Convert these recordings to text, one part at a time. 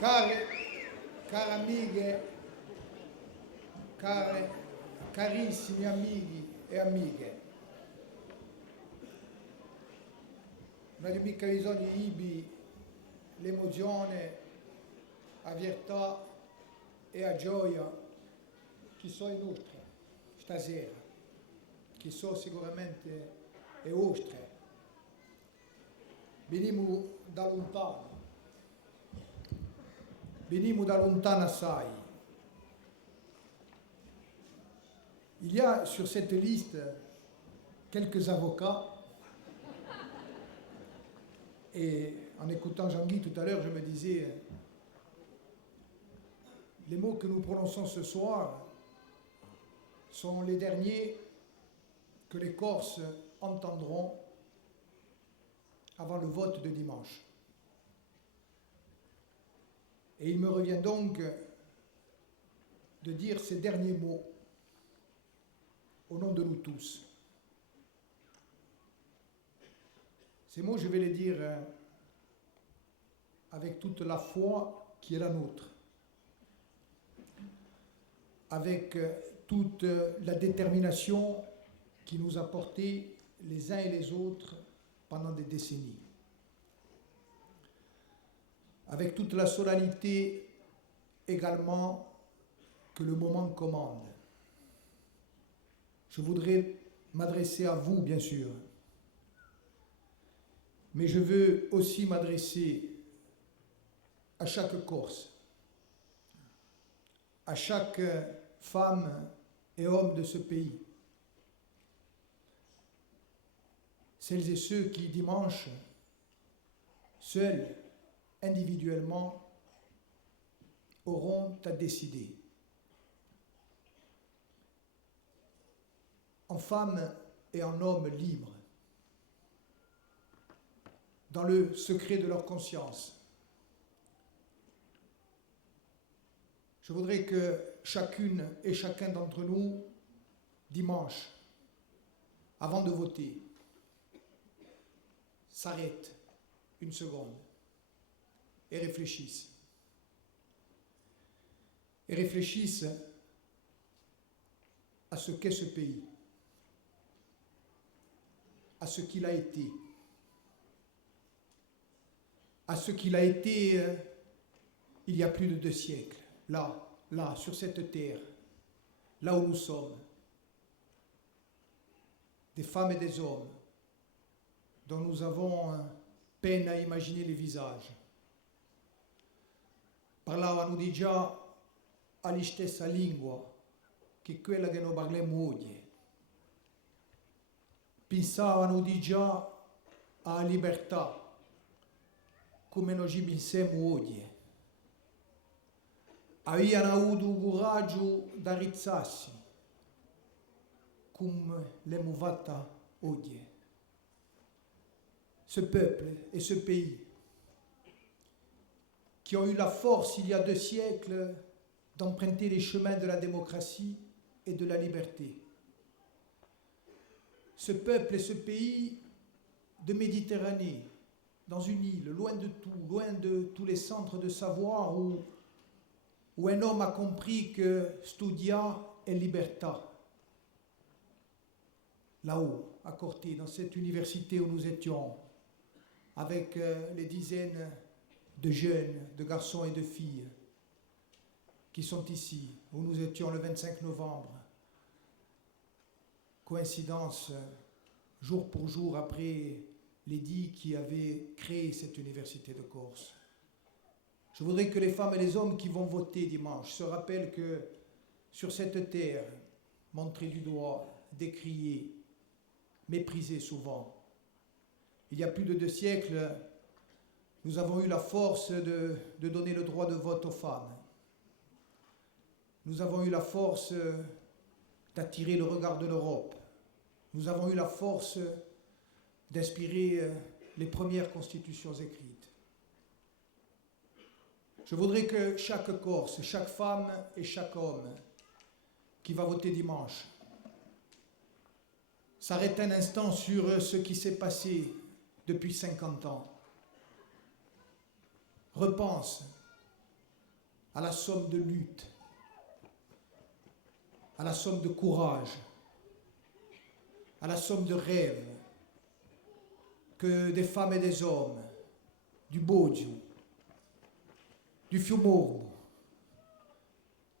Care, care amiche, carissimi amici e amiche, non abbiamo mica bisogno di ibi l'emozione, la viertà e la gioia che sono nostre stasera, che sono sicuramente le vostre. Veniamo da lontano assai. Il y a sur cette liste quelques avocats et en écoutant Jean-Guy tout à l'heure, je me disais, les mots que nous prononçons ce soir sont les derniers que les Corses entendront avant le vote de dimanche. Et il me revient donc de dire ces derniers mots au nom de nous tous. Ces mots, je vais les dire avec toute la foi qui est la nôtre, avec toute la détermination qui nous a portés les uns et les autres pendant des décennies, avec toute la solennité également que le moment commande. Je voudrais m'adresser à vous, bien sûr, mais je veux aussi m'adresser à chaque Corse, à chaque femme et homme de ce pays, celles et ceux qui, dimanche, seuls, individuellement, auront à décider. En femmes et en hommes libres, dans le secret de leur conscience. Je voudrais que chacune et chacun d'entre nous, dimanche, avant de voter, s'arrête une seconde et réfléchisse. Et réfléchisse à ce qu'est ce pays, à ce qu'il a été, à ce qu'il a été il y a plus de 2 siècles, là, sur cette terre, là où nous sommes, des femmes et des hommes dont nous avons peine à imaginer les visages. Parlavano di già alla stessa lingua che quella che noi parliamo oggi. Pensavano di già alla libertà come noi ci pensiamo oggi. Avevano avuto il coraggio di rizzarsi come l'abbiamo fatta oggi. Ce peuple et ce pays qui ont eu la force il y a 2 siècles d'emprunter les chemins de la démocratie et de la liberté. Ce peuple et ce pays de Méditerranée, dans une île, loin de tous les centres de savoir où un homme a compris que studia est libertà. Là-haut, à Corté, dans cette université où nous étions, avec les dizaines de jeunes, de garçons et de filles qui sont ici, où nous étions le 25 novembre. Coïncidence, jour pour jour après l'édit qui avait créé cette université de Corse. Je voudrais que les femmes et les hommes qui vont voter dimanche se rappellent que sur cette terre, montrée du doigt, décriée, méprisée souvent, il y a plus de 2 siècles, nous avons eu la force de donner le droit de vote aux femmes. Nous avons eu la force d'attirer le regard de l'Europe. Nous avons eu la force d'inspirer les premières constitutions écrites. Je voudrais que chaque Corse, chaque femme et chaque homme qui va voter dimanche s'arrête un instant sur ce qui s'est passé depuis 50 ans. Repense à la somme de lutte, à la somme de courage, à la somme de rêves que des femmes et des hommes du Boggio, du Fiumorbo,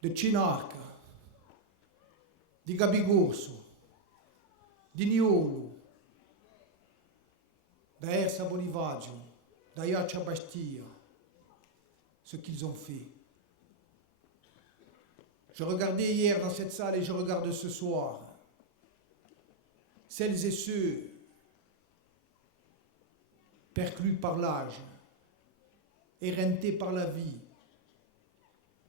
de Cinarca, di Gabigorso, di Niolo, da Ersa Bonivaggio, da Iaccia Bastia, ce qu'ils ont fait. Je regardais hier dans cette salle et je regarde ce soir celles et ceux perclus par l'âge, éreintés par la vie,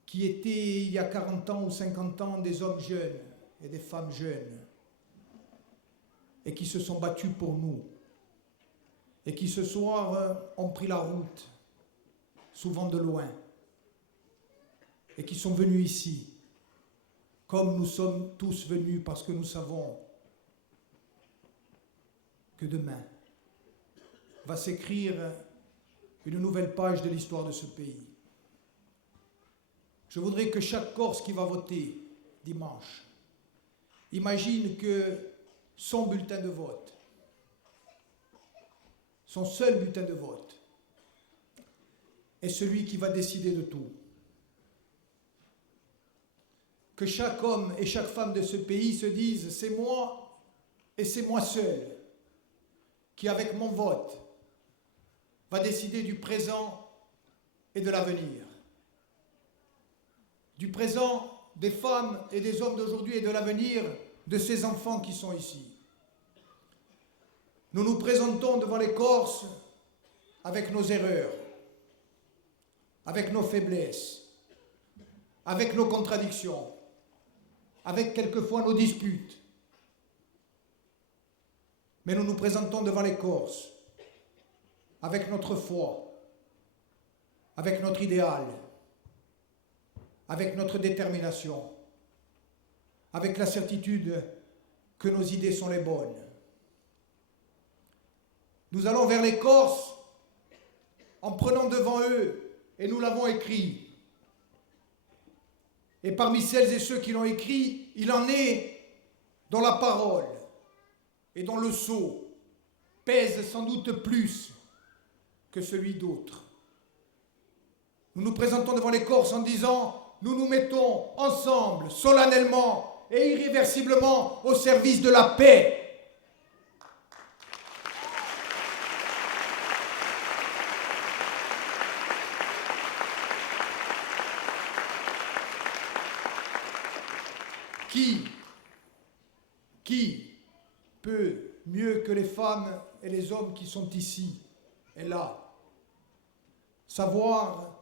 qui étaient il y a 40 ans ou 50 ans des hommes jeunes et des femmes jeunes, et qui se sont battus pour nous, et qui ce soir ont pris la route, souvent de loin, et qui sont venus ici, comme nous sommes tous venus parce que nous savons que demain va s'écrire une nouvelle page de l'histoire de ce pays. Je voudrais que chaque Corse qui va voter dimanche imagine que son bulletin de vote, son seul bulletin de vote, est celui qui va décider de tout. Que chaque homme et chaque femme de ce pays se disent « c'est moi et c'est moi seul qui, avec mon vote, va décider du présent et de l'avenir. Du présent des femmes et des hommes d'aujourd'hui et de l'avenir de ces enfants qui sont ici. Nous nous présentons devant les Corses avec nos erreurs, avec nos faiblesses, avec nos contradictions, avec quelquefois nos disputes. Mais nous nous présentons devant les Corses avec notre foi, avec notre idéal, avec notre détermination, avec la certitude que nos idées sont les bonnes. Nous allons vers les Corses en prenant devant eux, et nous l'avons écrit. Et parmi celles et ceux qui l'ont écrit, il en est dont la parole et dont le sceau pèsent sans doute plus que celui d'autres. Nous nous présentons devant les Corses en disant « Nous nous mettons ensemble, solennellement et irréversiblement au service de la paix ». Qui peut, mieux que les femmes et les hommes qui sont ici et là, savoir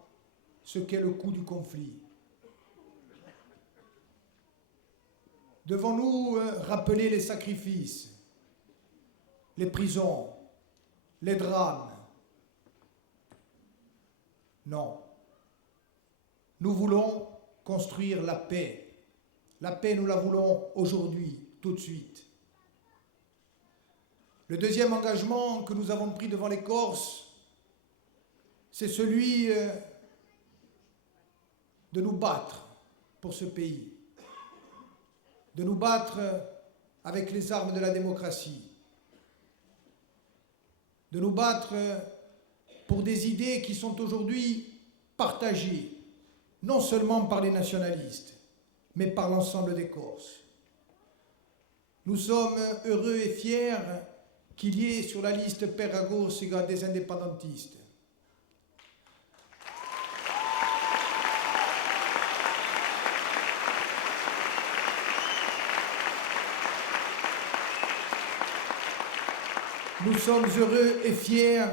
ce qu'est le coût du conflit? Devons-nous rappeler les sacrifices, les prisons, les drames? Non. Nous voulons construire la paix. La paix, nous la voulons aujourd'hui, tout de suite. Le deuxième engagement que nous avons pris devant les Corses, c'est celui de nous battre pour ce pays, de nous battre avec les armes de la démocratie, de nous battre pour des idées qui sont aujourd'hui partagées, non seulement par les nationalistes, mais par l'ensemble des Corses. Nous sommes heureux et fiers qu'il y ait sur la liste Peragorsiga des indépendantistes. Nous sommes heureux et fiers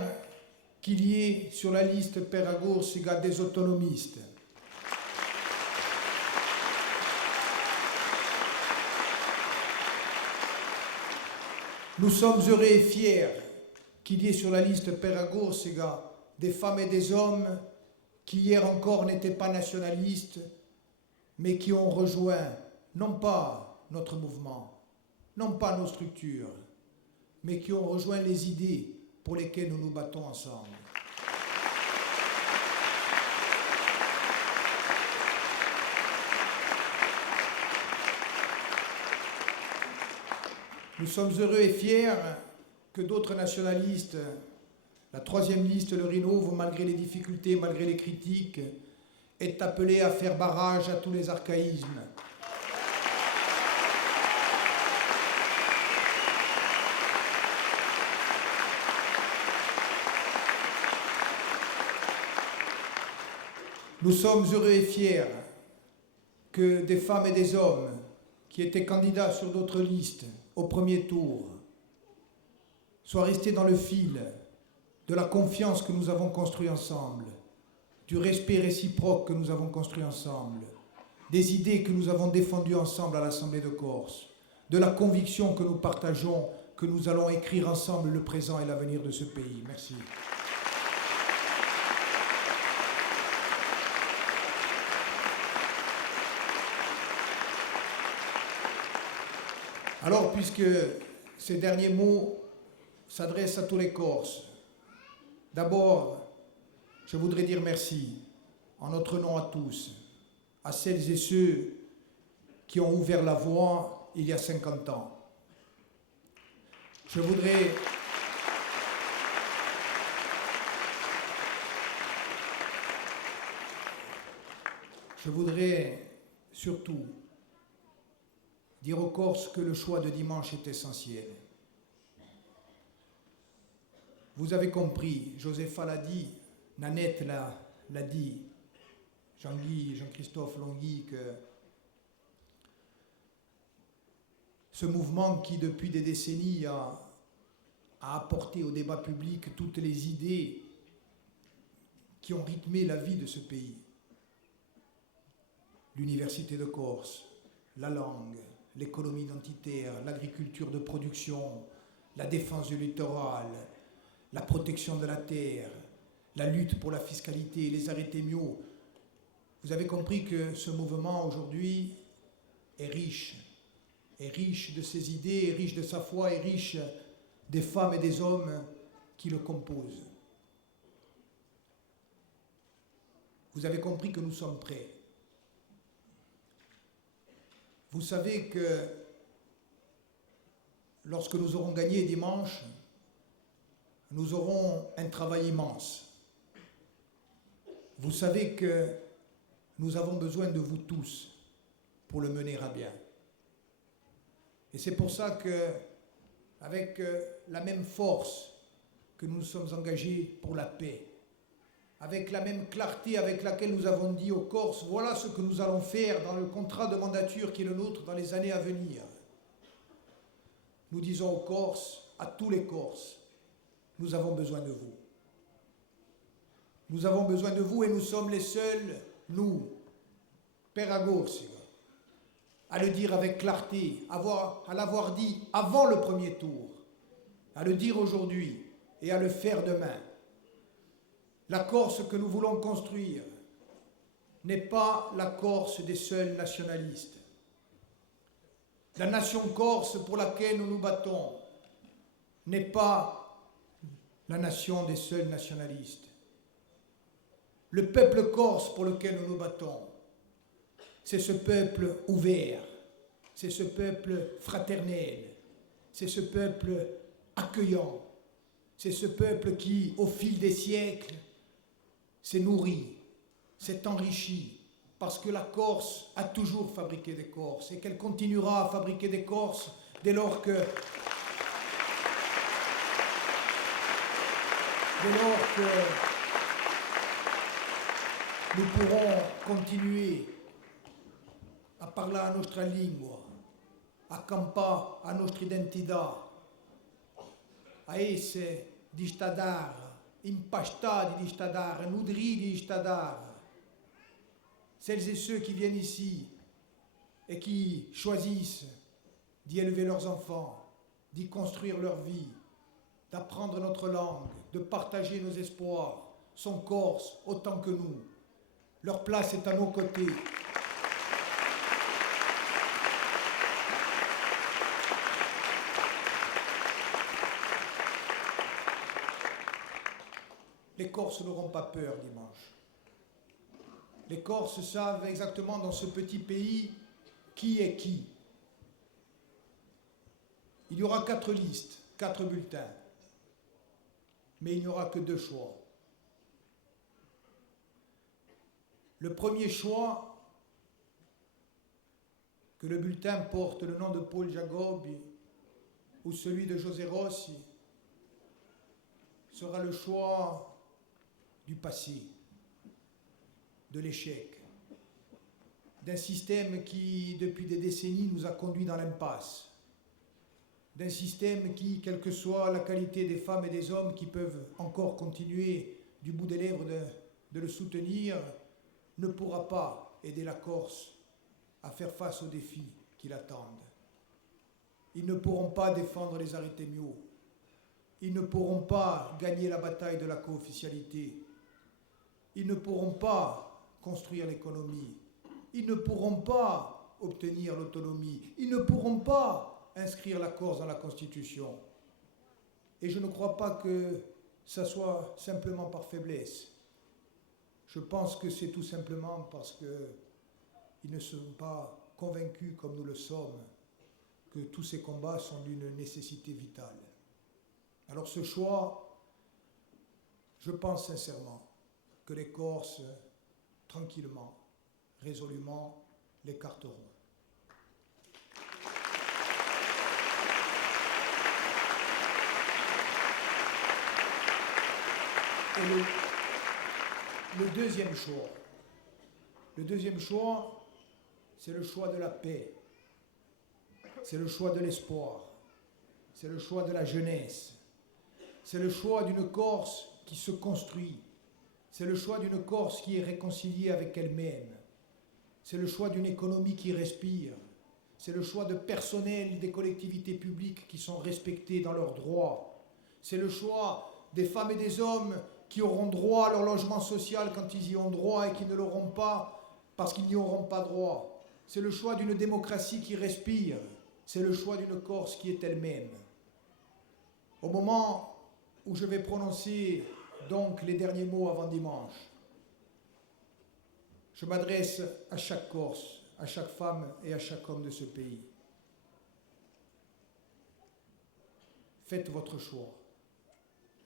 qu'il y ait sur la liste Peragorsiga des autonomistes. Nous sommes heureux et fiers qu'il y ait sur la liste Peragorsiga des femmes et des hommes qui hier encore n'étaient pas nationalistes, mais qui ont rejoint non pas notre mouvement, non pas nos structures, mais qui ont rejoint les idées pour lesquelles nous nous battons ensemble. Nous sommes heureux et fiers que d'autres nationalistes, la troisième liste, le Rinnovo, malgré les difficultés, malgré les critiques, aient appelé à faire barrage à tous les archaïsmes. Nous sommes heureux et fiers que des femmes et des hommes qui étaient candidats sur d'autres listes au premier tour soient restés dans le fil de la confiance que nous avons construite ensemble, du respect réciproque que nous avons construit ensemble, des idées que nous avons défendues ensemble à l'Assemblée de Corse, de la conviction que nous partageons que nous allons écrire ensemble le présent et l'avenir de ce pays. Merci. Alors, puisque ces derniers mots s'adressent à tous les Corses, d'abord, je voudrais dire merci, en notre nom à tous, à celles et ceux qui ont ouvert la voie il y a 50 ans. Je voudrais surtout dire aux Corses que le choix de dimanche est essentiel. Vous avez compris, Josepha l'a dit, Nanette l'a dit, Jean-Christophe Longhi, que ce mouvement qui depuis des décennies a apporté au débat public toutes les idées qui ont rythmé la vie de ce pays, l'université de Corse, la langue, l'économie identitaire, l'agriculture de production, la défense du littoral, la protection de la terre, la lutte pour la fiscalité, les arrêtés Miot. Vous avez compris que ce mouvement aujourd'hui est riche de ses idées, est riche de sa foi, est riche des femmes et des hommes qui le composent. Vous avez compris que nous sommes prêts. Vous savez que lorsque nous aurons gagné dimanche, nous aurons un travail immense. Vous savez que nous avons besoin de vous tous pour le mener à bien. Et c'est pour ça que, avec la même force que nous nous sommes engagés pour la paix, avec la même clarté avec laquelle nous avons dit aux Corses, voilà ce que nous allons faire dans le contrat de mandature qui est le nôtre dans les années à venir. Nous disons aux Corses, à tous les Corses, nous avons besoin de vous. Nous avons besoin de vous et nous sommes les seuls, nous, Père Agorsi, à le dire avec clarté, à l'avoir dit avant le premier tour, à le dire aujourd'hui et à le faire demain. La Corse que nous voulons construire n'est pas la Corse des seuls nationalistes. La nation corse pour laquelle nous nous battons n'est pas la nation des seuls nationalistes. Le peuple corse pour lequel nous nous battons, c'est ce peuple ouvert, c'est ce peuple fraternel, c'est ce peuple accueillant, c'est ce peuple qui, au fil des siècles, s'est nourri, s'est enrichi, parce que la Corse a toujours fabriqué des Corses et qu'elle continuera à fabriquer des Corses dès lors que nous pourrons continuer a parlare la nostra lingua, a campare la nostra identità, a essere di stadare, impastati di stadare, nudriti di stadare. Celles et ceux qui viennent ici et qui choisissent d'y élever leurs enfants, d'y construire leur vie, d'apprendre notre langue, de partager nos espoirs, sont corses autant que nous. Leur place est à nos côtés. Les Corses n'auront pas peur dimanche. Les Corses savent exactement dans ce petit pays qui est qui. Il y aura 4 listes, 4 bulletins, mais il n'y aura que 2 choix. Le premier choix, que le bulletin porte le nom de Paul Giacobbi ou celui de José Rossi, sera le choix du passé, de l'échec, d'un système qui, depuis des décennies, nous a conduits dans l'impasse, d'un système qui, quelle que soit la qualité des femmes et des hommes qui peuvent encore continuer du bout des lèvres de le soutenir, ne pourra pas aider la Corse à faire face aux défis qui l'attendent. Ils ne pourront pas défendre les arrêtés Mio. Ils ne pourront pas gagner la bataille de la co-officialité. Ils ne pourront pas construire l'économie. Ils ne pourront pas obtenir l'autonomie. Ils ne pourront pas inscrire la Corse dans la Constitution. Et je ne crois pas que ça soit simplement par faiblesse. Je pense que c'est tout simplement parce qu'ils ne sont pas convaincus, comme nous le sommes, que tous ces combats sont d'une nécessité vitale. Alors ce choix, je pense sincèrement que les Corses, tranquillement, résolument, l'écarteront. Et le deuxième choix, c'est le choix de la paix, c'est le choix de l'espoir, c'est le choix de la jeunesse, c'est le choix d'une Corse qui se construit, c'est le choix d'une Corse qui est réconciliée avec elle-même, c'est le choix d'une économie qui respire, c'est le choix de personnel des collectivités publiques qui sont respectés dans leurs droits, c'est le choix des femmes et des hommes qui auront droit à leur logement social quand ils y ont droit et qui ne l'auront pas parce qu'ils n'y auront pas droit. C'est le choix d'une démocratie qui respire. C'est le choix d'une Corse qui est elle-même. Au moment où je vais prononcer donc les derniers mots avant dimanche, je m'adresse à chaque Corse, à chaque femme et à chaque homme de ce pays. Faites votre choix,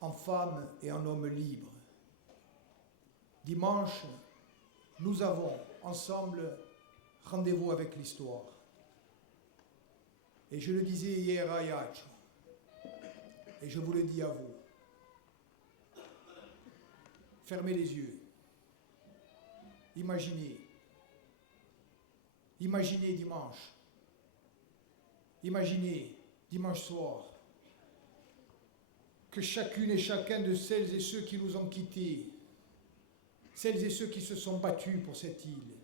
en femme et en homme libre. Dimanche, nous avons ensemble rendez-vous avec l'histoire. Et je le disais hier à Ajaccio, et je vous le dis à vous. Fermez les yeux. Imaginez dimanche. Imaginez dimanche soir que chacune et chacun de celles et ceux qui nous ont quittés, celles et ceux qui se sont battus pour cette île,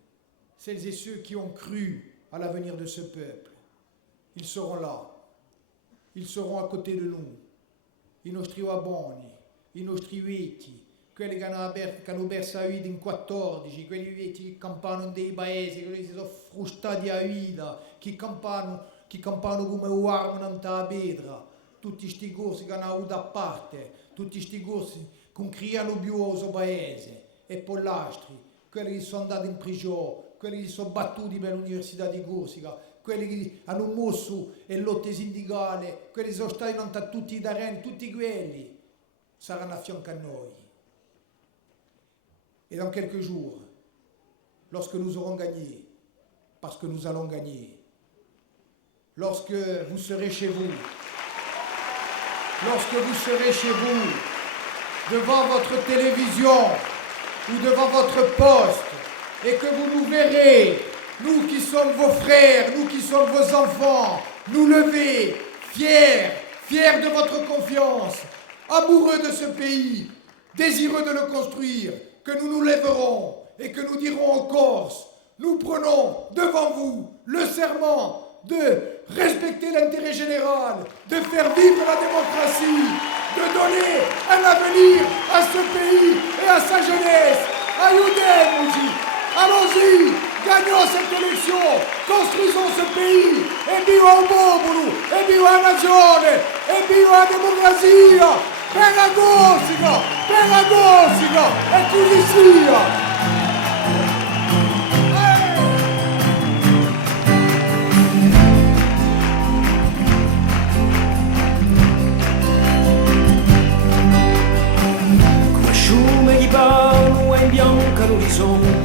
celles et ceux qui ont cru à l'avenir de ce peuple, ils seront là, ils seront à côté de nous, i nostri uaboni, i nostri vecchi, quelli che hanno perso la vita in 14, quelli vecchi che campano dei paesi, quelli che si sono frustati a vita, che campano come uomini in la pietra, tutti questi corsi che hanno avuto a parte, tutti questi corsi che criano più a questo paese, e Pollastri, quelli che sono andati in prigione, quelli che sono battuti per l'Università di Corsica, quelli che hanno mosso in lotte sindicali, quelli che sono stati davanti a tutti i terreni, tutti quelli saranno a fianco a noi. Et dans quelques jours, lorsque nous aurons gagné, parce que nous allons gagner, lorsque vous serez chez vous, devant votre télévision ou devant votre poste, et que vous nous verrez, nous qui sommes vos frères, nous qui sommes vos enfants, nous lever, fiers de votre confiance, amoureux de ce pays, désireux de le construire, que nous nous lèverons et que nous dirons en Corse, nous prenons devant vous le serment de respecter l'intérêt général, de faire vivre la démocratie, de donner un avenir à ce pays et à sa jeunesse. Aiutez-nous, allons-y, gagnons cette élection, construisons ce pays, e viva il popolo, e viva la nazione, e viva la democrazia, per la Corsica, e così sia. sont